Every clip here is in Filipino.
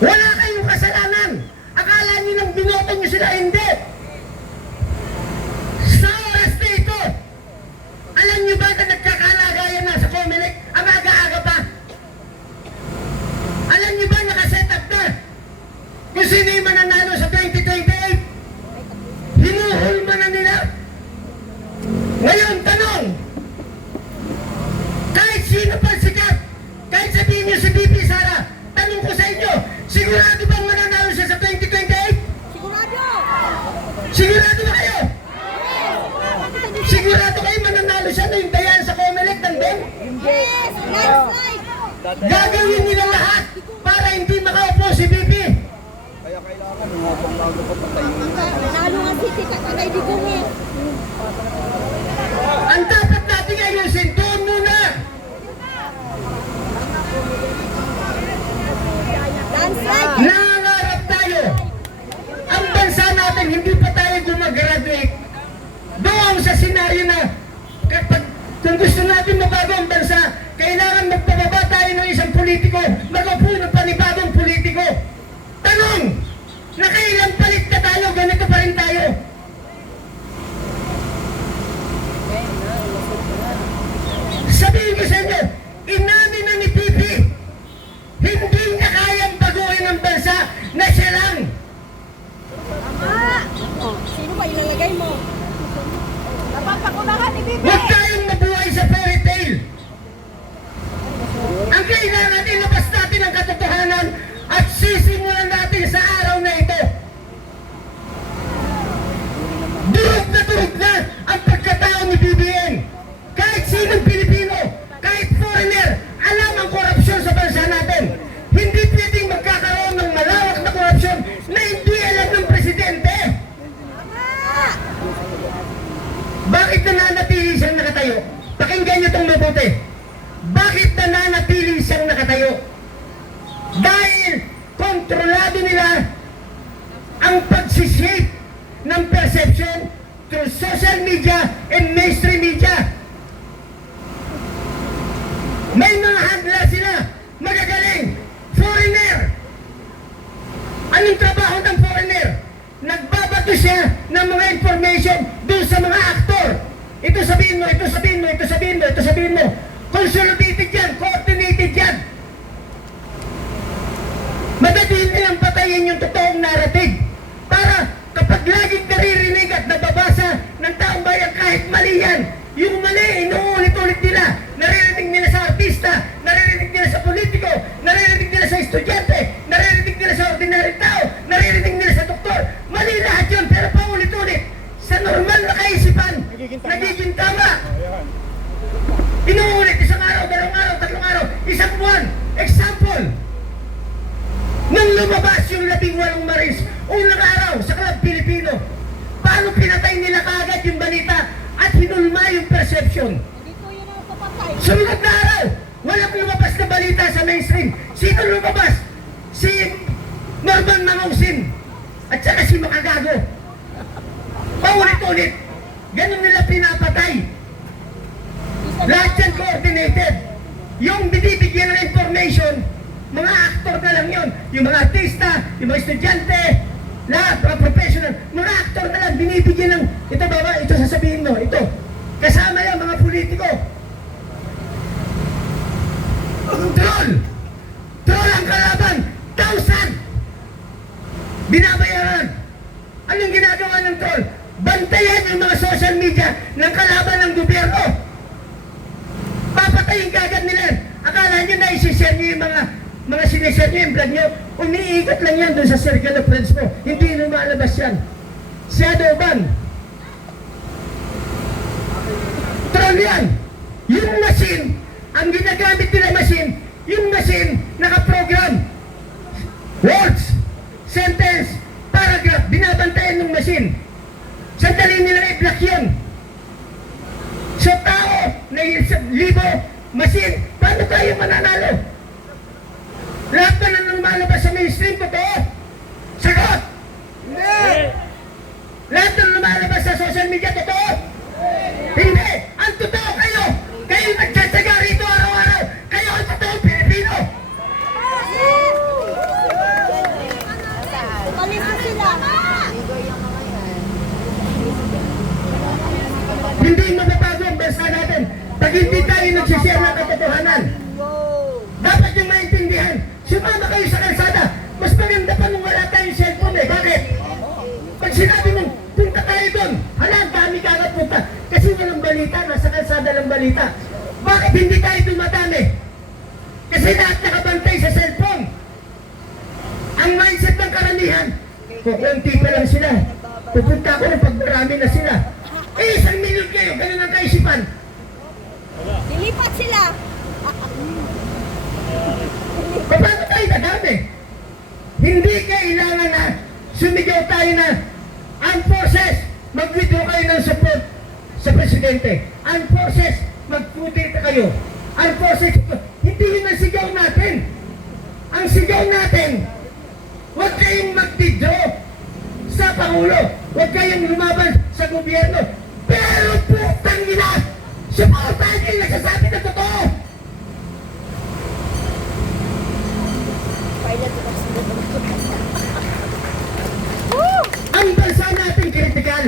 Wala kayong kasalanan. Akala niyo nang binoto niyo sila, hindi. Sa oras na ito, alam niyo ba na nagkakalagayan na sa COMELEC? Ang aga-aga pa. Alam niyo ba nakaset up na kung sino yung mananalo sa 2028? Hinuhulma na nila. Ngayon, tanong, kahit sino pa sikat, kahit sabihin niyo si BP Sara, tanong ko sa inyo, sigurado bang mananalo siya sa 2028? Sigurado! Sigurado ba kayo? Sigurado kayo mananalo siya na yung dayan sa COMELEC ng DEM? Yes! Landslide! Gagawin nila lahat para hindi makaupo si BP. Kaya kailangan habang bago pa patayin. Nanalo nga si Tita Tanay Digong eh. Ang dapat natin ayusin, doon muna. Landslide! Nangangarap tayo. Ang bansa natin, hindi pa tayo gumagraduate. Doon sa senaryo na kapag kung gusto natin mabago ang bansa, kailangan magpababa tayo ng isang politiko, mag-upo ng panibagong politiko. Tanong, nakailang palit na tayo, ganito pa rin tayo. Sabihin ko sa inyo, inamin na ni Pipi, hindi niya kayang baguhin ang bansa na siya lang. Tama! Oh, sino ba ilalagay mo? Napapakunahan ni Bibi! Huwag tayong mabuhay sa fairy tale. Ang kailangan, ilabas natin ang katotohanan at sisimulan natin sa araw na ito. Durog na ang pagkatao ni BBM. Kahit sinong Pilipino, kahit foreigner, alam ang korupsyon sa bansa natin. Hindi pwedeng magkakaroon ng malawak na korupsyon na hindi alam ng presidente. Tama! Bakit nananatili siyang nakatayo? Pakinggan niyo itong mabuti. Bakit nananatili siyang nakatayo? Dahil kontrolado nila ang pagsishape ng perception through social media and mainstream media. May mga handler sila, magagaling, foreigner. Anong trabaho ng foreigner? Nagbabato siya ng mga information doon sa mga aktor. Ito sabihin mo, ito sabihin mo, ito sabihin mo, ito sabihin mo. Consolidated yan, coordinated yan. Madali nilang patayin yung totoong narrative. Para kapag laging naririnig at nababasa ng taong bayan kahit mali yan, yung mali, inuulit-ulit nila. Naririnig nila sa artista, naririnig nila sa politiko, naririnig nila sa estudyante, naririnig nila sa ordinary tao, naririnig nila sa doktor. Mali lahat yun, pero paulit-ulit. Sa normal na kaisipan, nagiging tama. Inuulit, isang araw, dalawang araw, tatlong araw, isang buwan. Example, nung lumabas yung 18 Maris, unang araw sa Club Pilipino, paano pinatay nila kaagad yung balita at hinulma yung perception? Hindi ko yun ang papatay. Sumunod na araw, walang lumabas na balita sa mainstream. Sino lumabas? Si Norman Mangongsin at saka si Makagago. Paulit-ulit, ganun nila pinapatay. Lahat yan coordinated. Yung binibigyan ng information, mga aktor na lang yun. Yung mga artista, yung mga estudyante, lahat, mga professional, mga aktor na lang binibigyan ng, ito baba, ito sasabihin mo, ito. Kasama yan, mga politiko. Troll! Troll ang kalaban! 1,000! Binabayaran! Anong ginagawa ng troll? Bantayan yung mga social media ng kalaban ng gobyerno. Papatayin kagad nila yan. Akala nyo na isi-share nyo yung mga sinishare nyo yung vlog nyo. Umiikot lang yan doon sa circle of friends mo. Hindi lumalabas yan. Shadow ban. Troll yan. Yung machine, ang ginagamit nila machine, yung machine nakaprogram. Words, sentence, paragraph, binabantayan ng machine. Sandali nila i-block yun. So tao, na libo, machine, paano tayo mananalo? Lahat ba nang lumalabas sa mainstream, totoo? Sagot! Hindi! Lahat nang lumalabas sa social media, totoo? Hindi! Ang totoo kayo! Kayo nagtsatsaga rito araw-araw! Kayo ang totoong Pilipino! nagsishare ng katotohanan. Dapat yung maintindihan. Sumama kayo sa kalsada. Mas maganda pa nung wala tayong cellphone eh. Bakit? Pag sinabi mong, punta tayo doon. Hala, ang dami ka agad punta. Kasi walang balita, nasa kalsada lang balita. Bakit hindi tayo dumadami? Kasi lahat nakabantay sa cellphone. Ang mindset ng karamihan, kukunti pa lang sila. Pupunta ako ng pagmarami na sila. Eh, 1 million kayo, ganun ang kaisipan. Lilipat sila. Paano tayo dadami? Hindi kailangan na sumigaw tayo na armed forces, mag-withdraw kayo ng support sa presidente. Armed forces, mag-putin kayo. Armed forces, hindi yun ang sigaw natin. Ang sigaw natin, huwag kayong mag-withdraw sa Pangulo. Huwag kayong lumaban sa gobyerno. Pero putang ina, supportahan niyo yung nagsasabi na totoo. Ang bansa natin kritikal.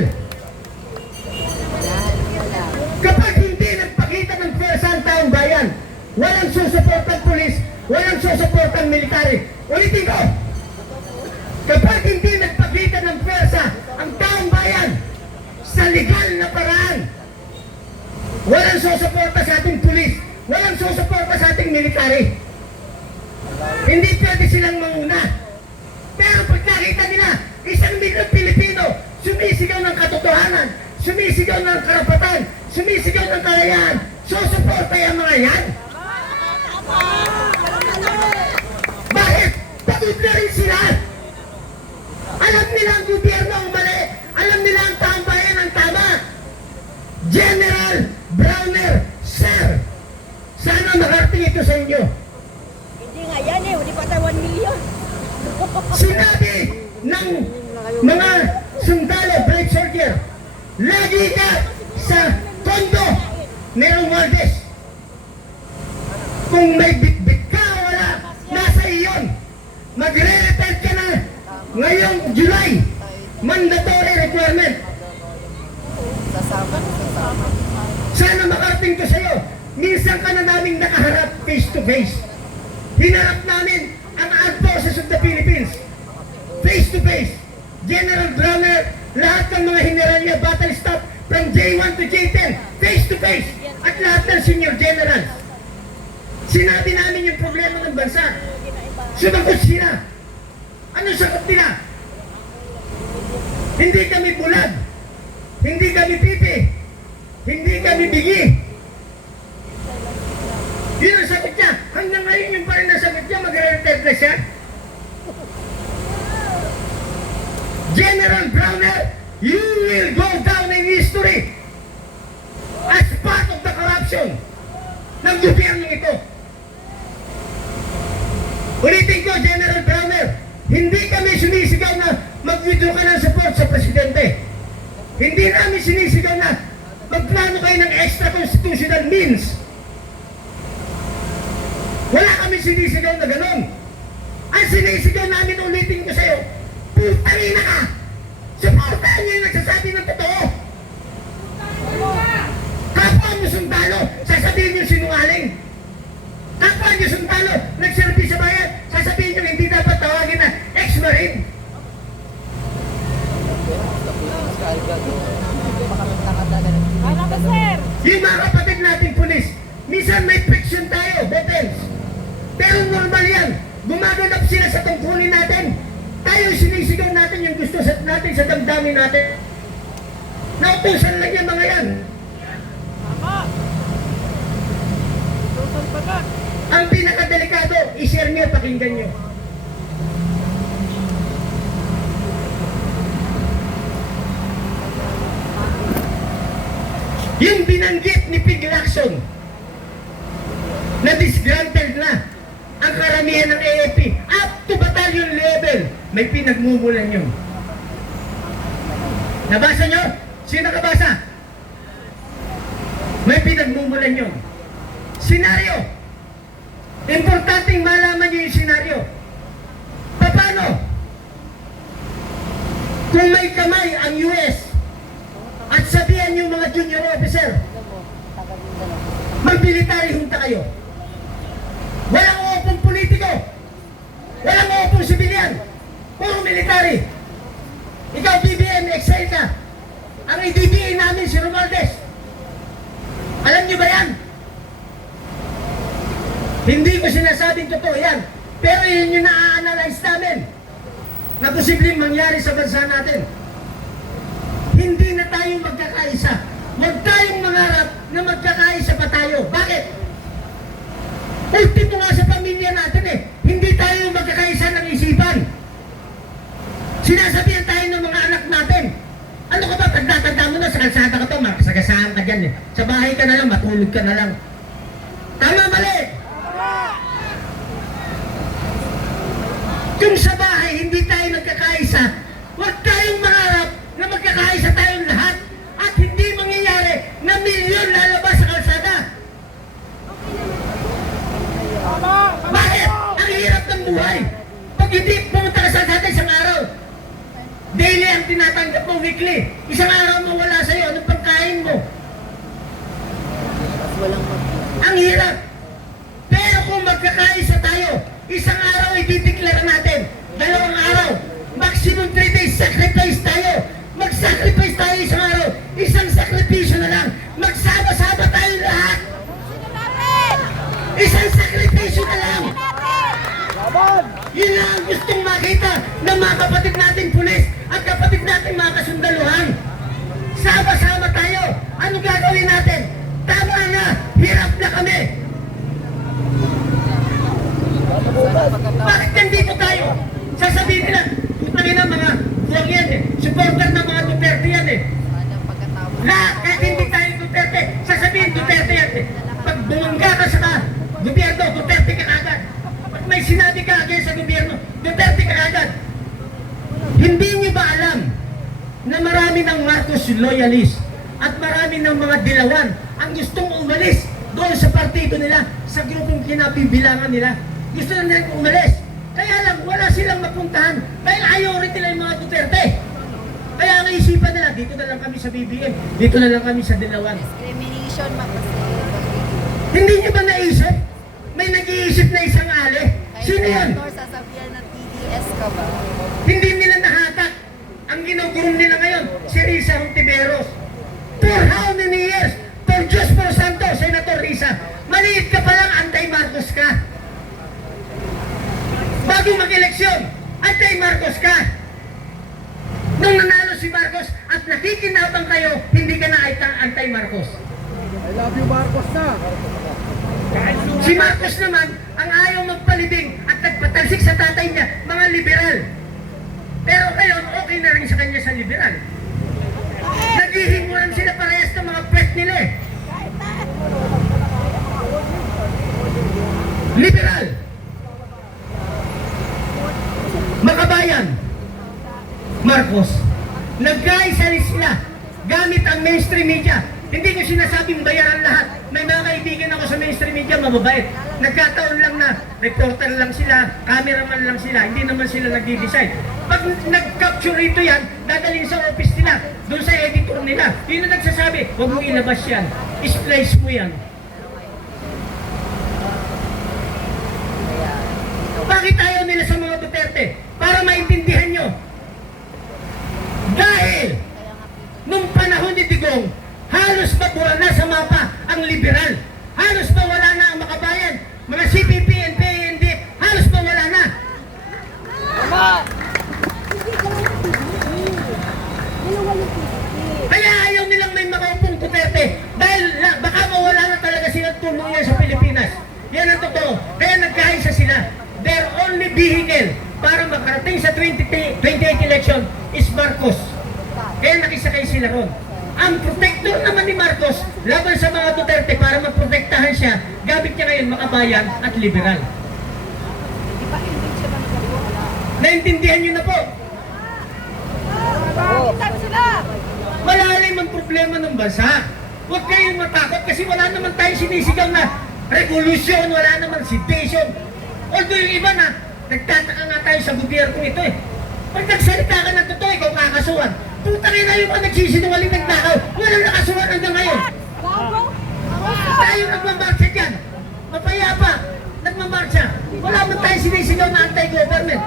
Kapag hindi nagpakita ng pwersa ang taong bayan, walang susuportang pulis, walang susuportang military. Ulitin ko, kapag hindi nagpakita ng pwersa ang taong bayan sa legal na paraan, walang susuporta sa ating pulis, walang susuporta sa ating military. Hindi pwede silang manguna. Pero pag nakita nila, 1 milyon Pilipino, sumisigaw ng katotohanan, sumisigaw ng karapatan, sumisigaw ng kalayaan, susuporta yung mga yan. Bakit? Pagod na rin sila. Alam nila ang gobyerno ang mali. Alam nila ang taong bayan ang tama. General Browner, sir, sana makarating ito sa inyo. Hindi nga yan eh. Hindi pa tayo 1 million. Sinabi ng mga sundalo, brave soldier, lagi ka sa kondo ni Romualdez. Kung may bitbit ka o wala, nasa iyon. Magre-retire ka na ngayong July. Mandatory requirement. Sana makarating ko sa'yo. Minsan ka na naming nakaharap face to face. Hinarap namin ang Armed Forces of the Philippines. Face to face. General Browner, lahat ng mga general niya, battle staff, from J1 to J10, face to face. At lahat ng senior generals. Sinabi namin yung problema ng bansa. Sumagot sila. Anong sagot nila? Hindi kami bulag. Hindi kami pipi. Hindi kami bigi. Yun ang sagot niya. Hanggang ngayon yung pa rin ang sagot niya, magre-retire na siya. General Browner, you will go down in history as part of the corruption ng gobyerno ito. Ulitin ko, General Browner, hindi kami sinisigaw na mag-withdraw ka ng support sa presidente. Hindi namin sinisigaw na magplano kayo ng extra constitutional means. Wala kami sinisigaw na gano'n. Ang sinisigaw namin, ulitin ko sa'yo, putangina ka! Supportahan niyo yung nagsasabi ng totoo! Kapwa mo sundalo, sasabihin niyo sinungaling! Kapwa niyo sundalo, nagserbi sa bayan, sasabihin niyo hindi dapat tawagin na ex-marine! Ano ba, sir? Yung mga kapatid nating pulis, minsan may friction tayo, battles. Pero normal yan. Gumaganap sila sa tungkulin natin. Tayo sinisigaw natin yung gusto natin sa damdamin natin. Nautusan lang yan mga yan. Ang pinakadelikado, i-share nyo, pakinggan nyo. Yung binanggit ni Pig Lacson na disgruntled na ang karamihan ng AFP up to battalion level, may pinagmumulan yun. Nabasa nyo? Sino nakabasa? May pinagmumulan yun. Senaryo. Importanteng malaman nyo yung senaryo. Paano? Kung may kamay ang US at sabihan yung mga junior officer, Mag-military junta kayo. Walang upong politiko. Walang upong sibilyan. Puro military. Ikaw, BBM, excel ka. Ang i-DBA namin si Romualdez. Alam niyo ba yan? Hindi ko sinasabing totoo yan. Pero yun yung na-analyze namin na posibleng mangyari sa bansa natin. Hindi na tayo magkakaisa. Huwag tayong mangarap na magkakaisa pa tayo. Bakit? Ultimo nga sa pamilya natin eh. Hindi tayo magkakaisa ng isipan. Sinasabihan tayo ng mga anak natin. Ano ka ba? Pagtatanda mo na sa kalsada ka pa, makasagasaan ka dyan eh. Sa bahay ka na lang, matulog ka na lang. Tama, mali! Kung sa bahay hindi tayo nagkakaisa, huwag tayong mangarap na magkakaisa tayong lahat at hindi mangyayari na milyon lalabas sa kalsada. Bakit? Ang hirap ng buhay. Pag hindi pumunta ka sa kalsada isang araw, daily ang tinatanggap mo, weekly. Isang araw mawala sa'yo, anong pagkain mo? Ang hirap. Pero kung magkakaisa tayo, isang araw i-declare natin, 2 araw, maximum 3 days, sacrifice tayo. Mag-sacrifice tayo isang araw, isang sakripisyo na lang. Magsama-sama tayo lahat. Isang sakripisyo na lang. Yun lang ang gustong makita ng mga kapatid nating pulis at kapatid nating mga kasundaluhan. Sama-sama tayo. Ano gagawin natin? Tama na, hirap na kami. Bakit nandito tayo? Sasabihin nila, putangin na mga buwang yan eh. Supporter ng mga Duterte yan eh. Kahit hindi tayo Duterte, sasabihin Duterte yan eh. Pag bumangga ka sa gobyerno, Duterte ka agad. Pag may sinabi ka agad sa gobyerno, Duterte ka agad. Hindi niyo ba alam na marami ng Marcos loyalist at marami ng mga dilawan ang gustong umalis doon sa partido nila, sa grupong kinabibilangan nila? Gusto na nilang umalis. Kaya lang, wala silang mapuntahan dahil ayaw rin nila yung mga Duterte. Kaya ang isipan nila, dito na lang kami sa BBM, dito na lang kami sa Dilawan. Discrimination, makasi. Hindi niyo ba naisip? May nag-iisip na isang ali. Sino yan? Sasabihan ng TDS ka ba? Hindi nila nahatak. Ang ginugurong nila ngayon, si Risa Hontiveros. For how many years? For Diyos por Santo, Senator Risa. Maliit ka pa lang, anti-Marcos ka. Bago mag-eleksyon, anti-Marcos ka. Nung nanalo si Marcos at nakikinabang kayo, hindi ka na anti-Marcos. I love you, Marcos na. Si Marcos naman, ang ayaw magpalibing at nagpatalsik sa tatay niya, mga liberal. Pero ngayon, okay na rin sa kanya sa liberal. Naghihinguran sila parehas ng mga pwet nila eh. Liberal. Makabayan. Marcos. Nagkaisa rin sila gamit ang mainstream media. Hindi ko sinasabing bayaran lahat. May mga kaibigan ako sa mainstream media, mababait. Nagkataon lang na reporter lang sila, cameraman lang sila, hindi naman sila nagdi-decide. Pag nag-capture ito yan, dadalhin sa office nila, doon sa editor nila. Yun na nagsasabi, huwag mong ilabas yan, isplace mo yan. Bakit ayaw nila sa mga Duterte? Para maintindihan nyo. Dahil, nung panahon ni Digong, halos mawala na sa mapa ang liberal. Halos mawala na ang Makabayan. Mga CPP, NPA, halos mawala na. Kaya ayaw nilang may makaupong Duterte. Dahil baka mawala na talaga silang tuluyan sa Pilipinas. Yan ang totoo. Kaya nagkaisa sila. Their only vehicle para makarating sa 28 election is Marcos. Kaya nakisakay sila ron. Ang protector naman ni Marcos laban sa mga Duterte para maprotektahan siya, gamit niya ngayon Makabayan at liberal. Naintindihan niyo na po? Malalim ang problema ng bansa. Huwag kayong matakot kasi wala naman tayong sinisigaw na revolusyon, wala naman sedition. Although yung iba na, nagtataka nga tayo sa gobyerno ito eh. Pag nagsalita ka ng totoo, ikaw kakasuhan. Putangin na yung mga nagsisinungaling nagnakaw. Walang nakasuhan hanggang ngayon. tayo nagmamarcha dyan. Mapayapa, nagmamarcha. Wala man tayo sinisigaw na anti-government.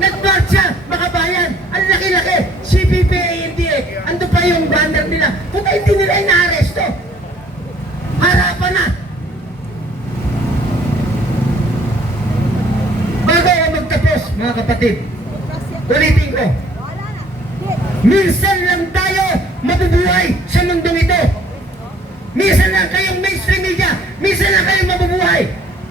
Nagmarcha, makabayan. Ang laki-laki. CPP, ANDA. Ando pa yung banner nila. Kung hindi nila ina-aresto. Harapan na. Bago ako magtapos, mga kapatid, ulitin ko. Minsan lang tayo mabubuhay sa mundong ito. Minsan lang kayong mainstream media, minsan lang kayong mabubuhay.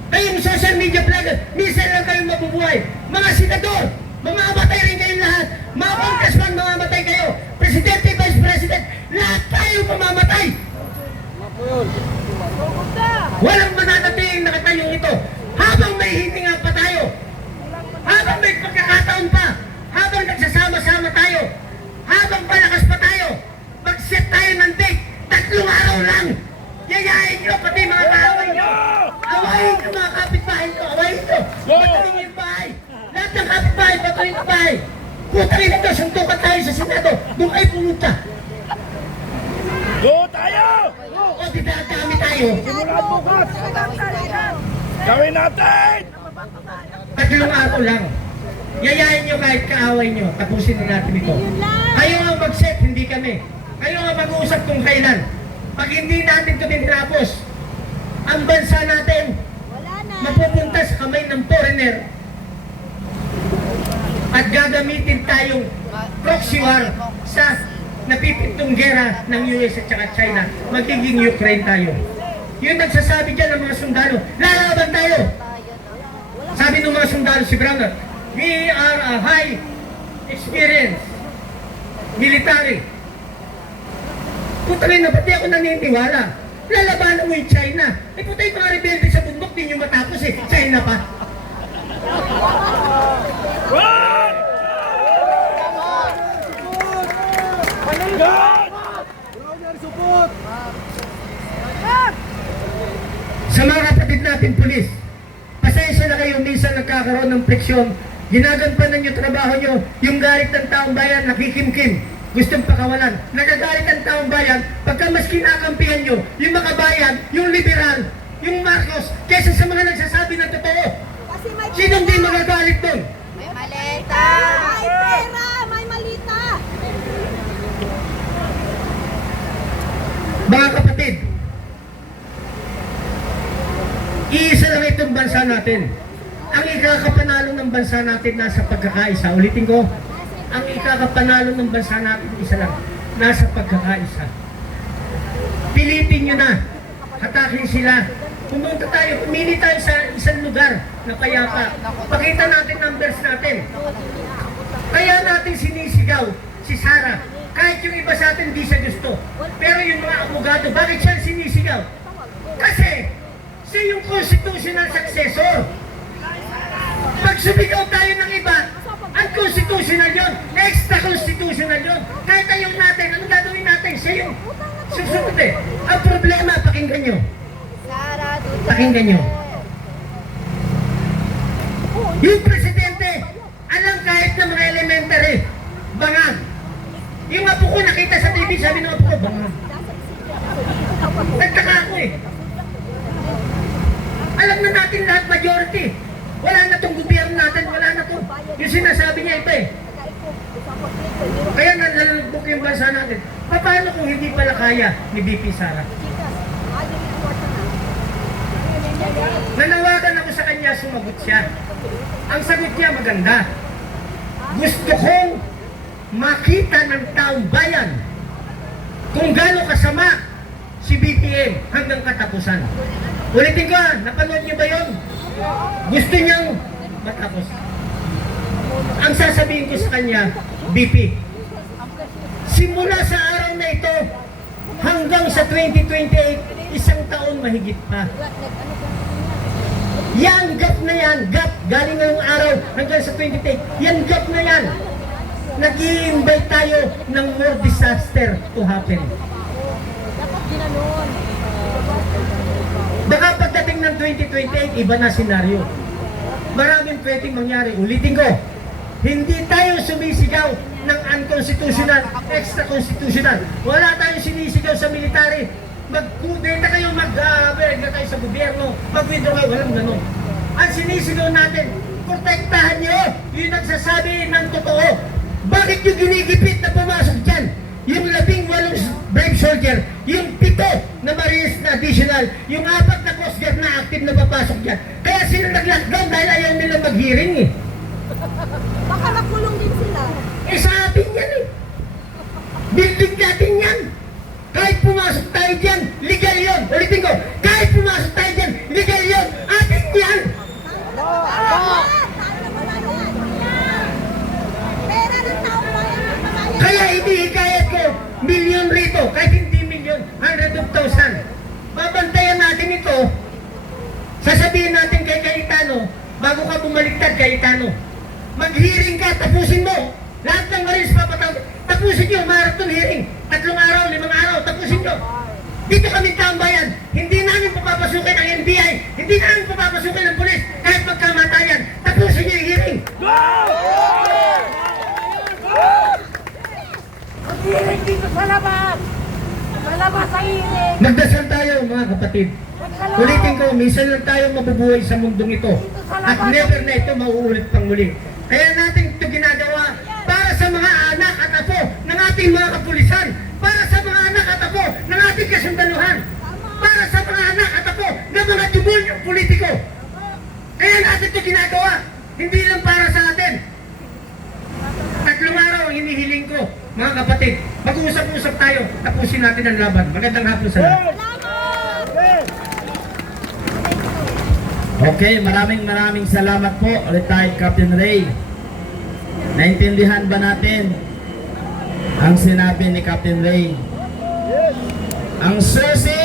Kayong social media vlogger, minsan lang kayong mabubuhay. Mga senador, mamamatay rin kayong lahat. Mga congressman, mamamatay kayo. Presidente, vice president, lahat tayo mamamatay. Walang mananatiling nakatayong ito. Habang may hininga pa tayo, habang may pagkakataon pa, habang nagsasama-sama tayo, habang palakas pa tayo, mag-set tayo ng date, 3 araw lang. Yayain nyo, pati mga kaaway nyo. Awayin nyo mga kapitbahay nyo, awayin nyo. Patuloy yung bahay. Lahat ng kapitbahay, patuloy yung bahay. Putangin nito, suntukan tayo sa Senado. Doon kayo pumunta. Go tayo! O, didadami tayo. Simula bukas! Gawin natin! 3 araw lang. Yayain nyo kahit kaaway nyo. Tapusin na natin ito. Kayo nga mag-set, hindi kami. Kayo nga mag-uusap kung kailan. Pag hindi natin ito tinapos, ang bansa natin mapupunta sa kamay ng foreigner at gagamitin tayong proxy war sa napipintong gera ng US at saka China. Magiging Ukraine tayo. Yung nagsasabi dyan ng mga sundalo, lalaban tayo. Sabi ng mga sundalo si Brown, we are a high experience military. Putangin na, pati ako naniniwala. Lalabanan mo yung China. Eh puta yung mga rebelde sa bundok, di nyo matapos eh. China pa. Run! Run! Support! Sa mga kapatid natin, pulis, pasensya na kayo, minsan nagkakaroon ng friksyon. Ginagampanan nyo trabaho nyo, yung galit ng taong bayan, nakikimkim. Gustong pakawalan. Nagagalit ang taong bayan, pagka mas kinakampihan nyo, yung makabayan, yung liberal, yung Marcos, kesa sa mga nagsasabi ng totoo. Sinong di magagalit doon? May maleta! May pera! May malita! Mga kapatid, iisa lang itong bansa natin. Ang ikakapanalo ng bansa natin nasa pagkakaisa. Ulitin ko, ang ikakapanalo ng bansa natin isa lang, nasa pagkakaisa. Pilitin nyo na, hatakin sila. Pumunta tayo, pumili tayo sa isang lugar na payapa. Pakita natin numbers natin. Kaya natin sinisigaw si Sara. Kahit yung iba sa atin di siya gusto. Pero yung mga abogado, bakit siya sinisigaw? Kasi siya yung constitutional successor. Pag sumigaw tayo ng iba, unconstitutional yun, extra-constitutional yun. Kahit ayaw natin, ano gagawin natin? Siya yung susunod eh. Ang problema, pakinggan nyo. Pakinggan nyo. Yung presidente, alam kahit na mga elementary, bangag. Yung apo ko nakita sa TV, sabi ng apo ko, bangag. Nagtaka ako eh. Alam na natin lahat, majority. Wala na tong gobyerno natin, wala na to. Yung sinasabi niya ito eh. Kaya nalalubok yung bansa natin. Paano kung hindi pala kaya ni BP Sara? Nanawagan ako sa kanya, sumagot siya. Ang sagot niya maganda. Gusto kong makita ng taong bayan kung gaano kasama si BPM hanggang katapusan. Ulitin ko, napanood niyo ba yun? Gusto niyang matapos. Ang sasabihin ko sa kanya, BP, simula sa araw na ito hanggang sa 2028, 1 taon mahigit pa. Yan gap na yan, gap, galing ngayong araw hanggang sa 2028, yan gap na yan. Nag-i-invite tayo ng more disaster to happen. Dapat ginanon. Baka pagdating ng 2028, iba na senaryo. Maraming pwedeng mangyari. Ulitin ko, hindi tayo sumisigaw ng unconstitutional, extra-constitutional. Wala tayong sinisigaw sa military. mag-kuder na kayo, mag-aware na kayo sa gobyerno, mag-withdraw kayo, walang ganun. Ang sinisigaw natin, protektahan nyo yung nagsasabi ng totoo. Bakit yung ginigipit na pumasok dyan? Yung 18 brave soldier, yung 7 na Marines na additional, yung 4 na Coast Guard na active na papasok dyan. Kaya sila nag-lockdown dahil ayaw nila mag-hearing eh. Baka nakulong din sila. Eh sa atin yan eh. Building natin yan. Kahit pumasok tayo dyan, legal yun. Ulitin ko, kahit pumasok tayo dyan, legal yun. Atin yan. Pera ng tao bayan ang babayan. Kaya hinihikayat ko, milyon rito, kahit hindi milyon, 100,000. Babantayan natin ito. Sasabihin natin kay Cayetano, bago ka bumaliktad, Cayetano, mag-hearing ka, tapusin mo. Lahat ng Marines papatawag. Tapusin nyo, marathon hearing. 3 araw, 5 araw, tapusin nyo. Dito kami tambayan. Hindi namin papapasukin ang NBI. Hindi namin papapasukin ang pulis. Kahit magkamatayan, tapusin nyo yung hearing. Mag-iring dito sa labas. Sa labas ang iring. Magdasal tayo mga kapatid. Ulitin ko, minsan lang tayo mabubuhay sa mundong ito. At never na ito mauulit pang muli. Kaya natin ito ginagawa para sa mga anak at apo ng ating mga kapulisan. Para sa mga anak at apo ng ating kasundaluhan. Para sa mga anak at apo ng mga dumulyong politiko. Kaya natin ito ginagawa. Hindi lang para sa atin. 3 araw ang hinihiling ko, mga kapatid. Mag-uusap-usap tayo. Tapusin natin ang laban. Magandang hapon sa lahat. Okay, maraming salamat po, retired Captain Ray. Naintindihan ba natin ang sinabi ni Captain Ray? Ang susi